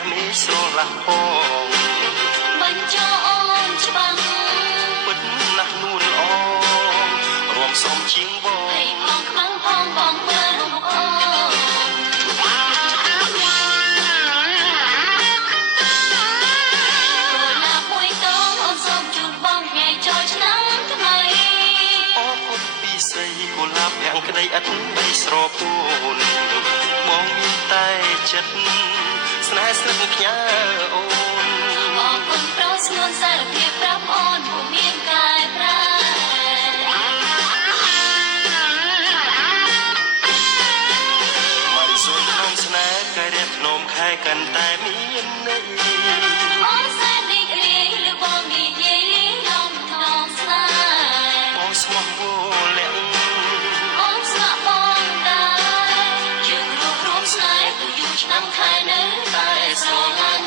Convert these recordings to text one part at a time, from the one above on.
ះមេស្រឡះផងបញ្ចោអូនច្បាំងពិតណាស់នួនល្អរួមសំជាងបងឲ្យផងខ្មាំងផងបងមើលមុខអូនមួយតងអូនសូមជូនបងថ្ងៃចូលឆ្នាំថ្មីអរគុណពីស្រីកុលាបទាំងក្តីឥតបីស្រពោនបងមានតែចិត្តស្នេហ៍ស្និទ្ធផ្ញើអូនអរគុណប្រុសស្ងួនសារភាពប្រាប់អូនពុំមានកែប្រែមករីសុនក្នុងស្នេហ៍កែរះធ្នមខែកាន់តែមានន័យអូនសែនរីករាយលើបងនិយាយលំក្នុងស្នេហ៍បងស្មោះវលាក់អូនស្មោះបងដែរយើងរួមស្នេហ៍ទៅយូរឆ្នាំខែនៅតែស្រឡាញ់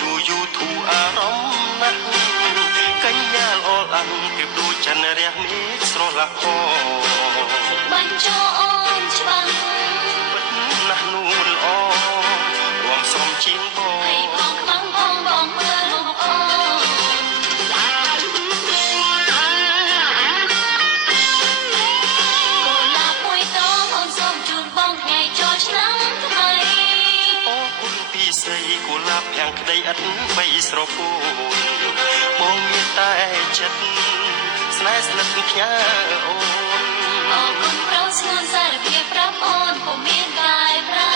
យូយូធូអារម្មណ៍ណាស់កញ្ញាល្អអងពីដូចចន្ទរះមេឃស្រឡះផងបញ្ចោអូនច្បាំងពិតណាស់នួនល្អរួមសំជាងបងឲ្យផងខ្មាំងផងបងមើលមុខអូនកុលាបមួយតងអូនសូមជូនបងថ្ងៃចូលឆ្នាំថ្មីអរគុណពីស្រីកុលាបទាំងក្តីឥតបីស្រពោនបងមានតែចិត្តស្នេហ៍ស្និទ្ធផ្ញើអូនអរគុណប្រុសស្ងួនសារភាពប្រាប់អូនពុំមានកែប្រែ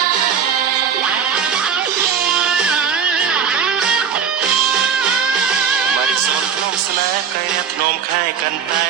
មករីសុនក្នុងស្នេហ៍កែរះធ្នមខែកាន់តែ